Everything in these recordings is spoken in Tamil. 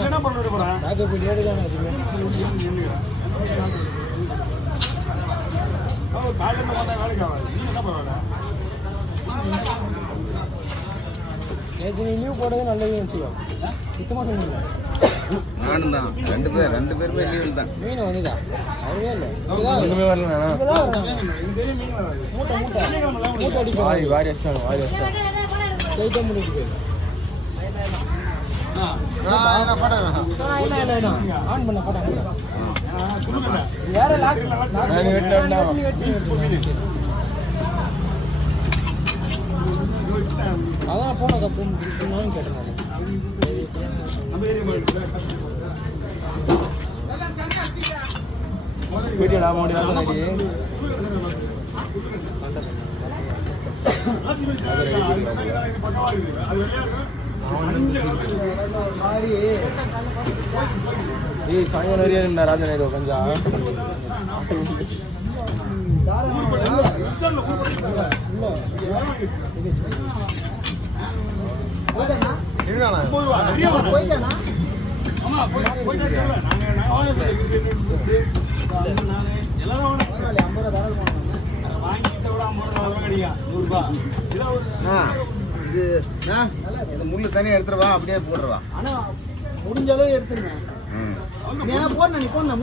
என்ன பண்ண போறேன் லீவ் போடுறது நல்லது செய்யும் சுத்தமாக சொன்னீங்க நானும் தான் ரெண்டு பேருமே லீவ் தான் மீன் வந்துதான் அதுவே இல்லை மூட்டை அடிக்கும் வாரி அடிச்சாங்க ஸ்ட்ரைட்டாக முடிச்சு ஆன் பண்ண போட்டாங்க வேற அதான் போனது அப்படின்னு கேட்டேன் வீடியோடா மோடி சாயங்காலம் நிறைய ராஜநேரு கொஞ்சம் இது முள்ளு தனியாக எடுத்துருவா அப்படியே போடுறவா ஆனா முடிஞ்ச அளவு எடுத்துருங்க போன நீ போன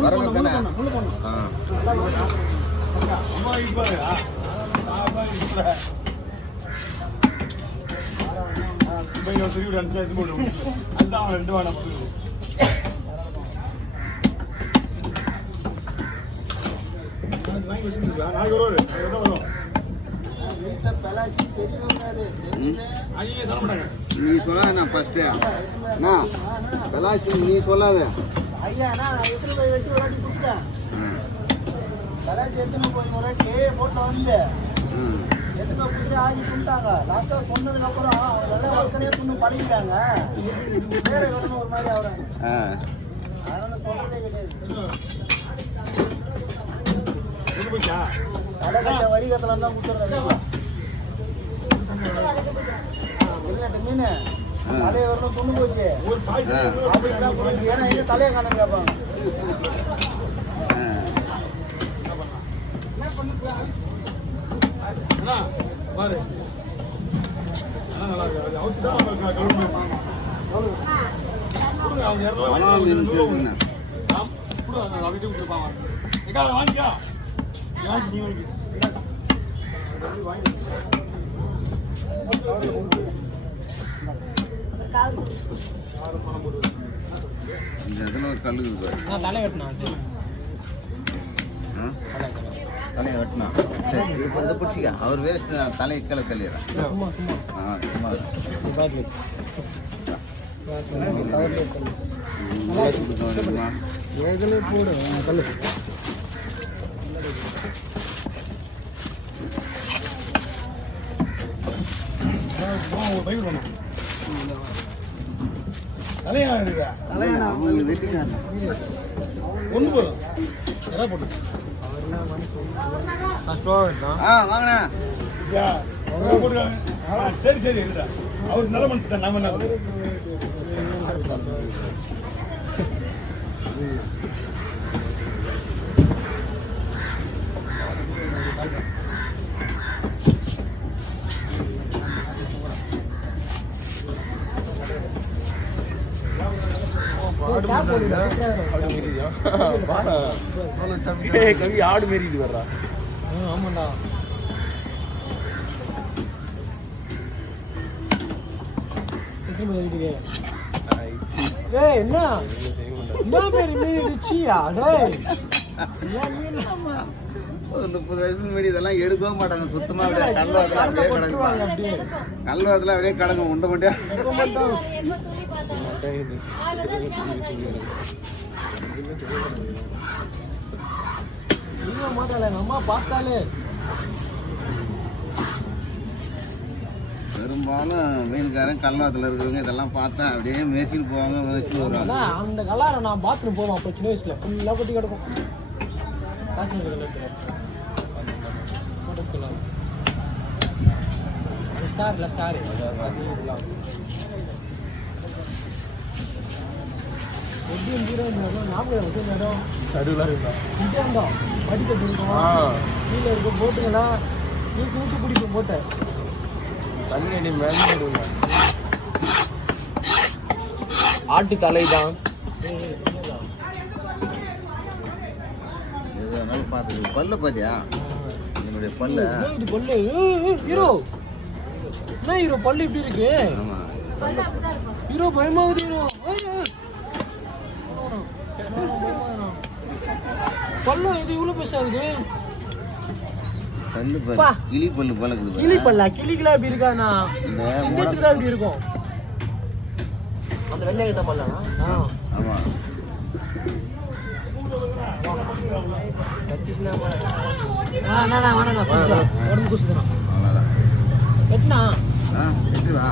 நீ சொல்லாத நான் ஃபர்ஸ்ட் பெலாசி நீ சொல்லாத ஐயா நான் எத்தனை போய் வச்சு ஒரு வாட்டி கொடுத்தேன் பெலாசி எத்தனை போய் ஒரு வாட்டி போட்டு வந்து எத்தனை கொடுத்து ஆகி கொடுத்தாங்க லாஸ்ட்டாக சொன்னதுக்கு அப்புறம் வெள்ளை ஒர்க்கனே சொன்னு பழகிட்டாங்க வேற வரணும் ஒரு மாதிரி ஆகுறாங்க அதனால சொல்றதே கிடையாது தலைக்கட்ட வரி கட்டலாம் தான் கொடுத்துருக்காங்க மீன் தலையை வரணும் கொண்டு போச்சு ஏன்னா எங்க தலையை காணும் கேட்பாங்க கல்லு தலை வெட்டினா தலையை வெட்டினா சரி இதை பிடிச்சிக்க அவர் வேஸ்ட் தலையை கீழே தள்ளிடுறேன் போடு கல்லு ஒன்று போதும் போட்டு வாங்கண்ணா சரி சரி அவர் நல்ல மனசு தான் நம்ம என்ன கவி ஆடு மாரி இது வர்றா ஆமாண்டா என்ன பேரு மீன் இடிச்சியா ஒரு 30 வருஷத்துக்கு முன்னாடி இதெல்லாம் எடுக்கவே மாட்டாங்க சுத்தமா அப்படியே கல்வாதத்தில் அப்படியே கிடக்கு கல்வாதத்தில் அப்படியே கிடங்க உண்ட மாட்டேன் மாட்டாளே அம்மா பார்த்தாலே பெரும்பாலும் மீன்காரன் கல்வாத்தில் இருக்கிறவங்க இதெல்லாம் பார்த்தா அப்படியே மேய்ச்சிட்டு போவாங்க, மேய்ச்சிட்டு வருவாங்க. அதான் அந்த கல்லாரை நான் பாத்ரூம் போவேன் அப்போ சின்ன வயசுல ஃபுல்லாக கொட்டி கிடக்கும். ஸ்டார் இல்லை ஸ்டாரு எப்படியும் ஜீரோ ஞாபகம் வச்சு நேரம் சடுலாம் இருந்தா இதான் படிக்கட்டு இருக்கும் கீழே இருக்கும் போட்டுங்களா நீ கூட்டு பிடிக்கும் போட்டேன் தண்ணி மேலே ஆட்டு தலை தான் எது வேணாலும் பார்த்துக்கு. பல்ல பார்த்தியா என்னுடைய பல்ல? இது பல்லு ஹீரோ என்ன ஹீரோ பல்லு இப்படி இருக்கு? ஆமா, ஹீரோ பயமாகுது ஹீரோ. பல்லு இது இவ்வளவு பெருசாகுது. பல்லு பா. பாரு, கிளி பல்லு பழகுது. கிளி பல்லா கிளிகளா இப்படி இருக்காண்ணா? இந்த சிங்கத்துக்கு தான் இப்படி இருக்கும். அந்த வெள்ளை கிட்ட பல்லா? ஆமா, உடம்பு குசுதான் அவ்வளோதான். எட்டுனா எப்படி வா?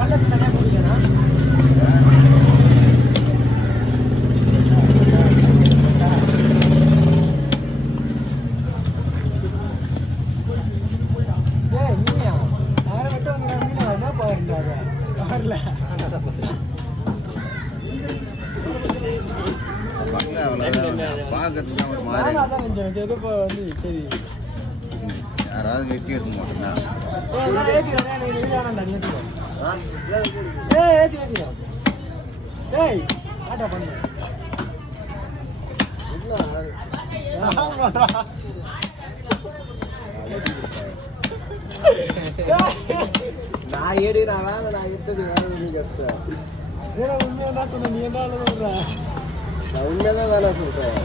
கண்டத்து தனியாக போட்டுக்கண்ணா. ஏய் மீனியா நகரம் வெட்ட வந்து மீனா என்ன பாருன்றாங்க வரல. பங்க அவ்வளோதான். பார்க்கறதுக்கு தான் ஒரு மாதிரி. நானும் அதான் நினைச்சேன் சரி இப்போ வந்து சரி யாராவது வெட்டி எடுக்க மாட்டேன்னா ஏத்திக்கிறேன் நீ வீடானண்டா நீ ஏத்திக்கோ. ஏத்தி ஏய் ஆட்டா பண்ணு நான் ஏடி நான் வேலை நான் எடுத்தது வேலை ஒன்று எடுத்தேன். வேற உண்மையா என்ன சொன்ன நீ என்ன சொல்ற? நான் உண்மையாக வேலை சொல்கிறேன்.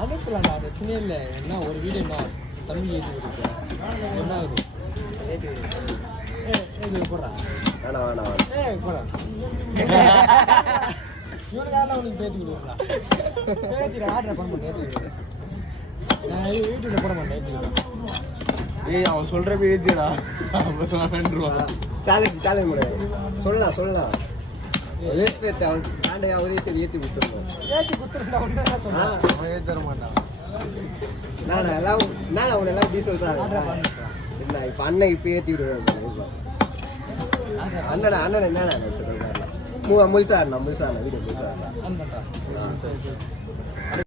அனுப்பலாம்டா பிரச்சனை இல்லை. என்ன ஒரு வீடு என்ன தம்பி ஏற்றி கொடுக்க என்ன ஆகுது? ஏ போடுறா வேணாம் வேணாம் வேணாம். போடா இவனுக்காக உனக்கு பேத்தி கொடுக்குறா. பேத்திட ஆர்டர் பண்ண மாட்டேன் ஏற்றி நான் வீட்டுல போட மாட்டேன் ஏற்றி விடுறேன். ஏய் அவன் சொல்ற பேத்தியடா அவன் சேலஞ்ச் முடியாது. சொல்லலாம் ஏற்றி அவன் ஆண்டையா உதவி சரி ஏற்றி கொடுத்துருந்தோம். ஏற்றி குத்துருந்தா ஒன்று என்ன சொன்னா அவன் ஏத்தி தர மாட்டான். நானா எல்லாம் உன்னை எல்லாம் டீசல் சார் ஆர்டர் பண்ணிட்டு என்ன இப்போ அண்ணன் இப்போ ஏற்றி விடுவேன். அண்ணன் என்னண்ணா முல்சார் வீடு முல்சார் பண்ணுறா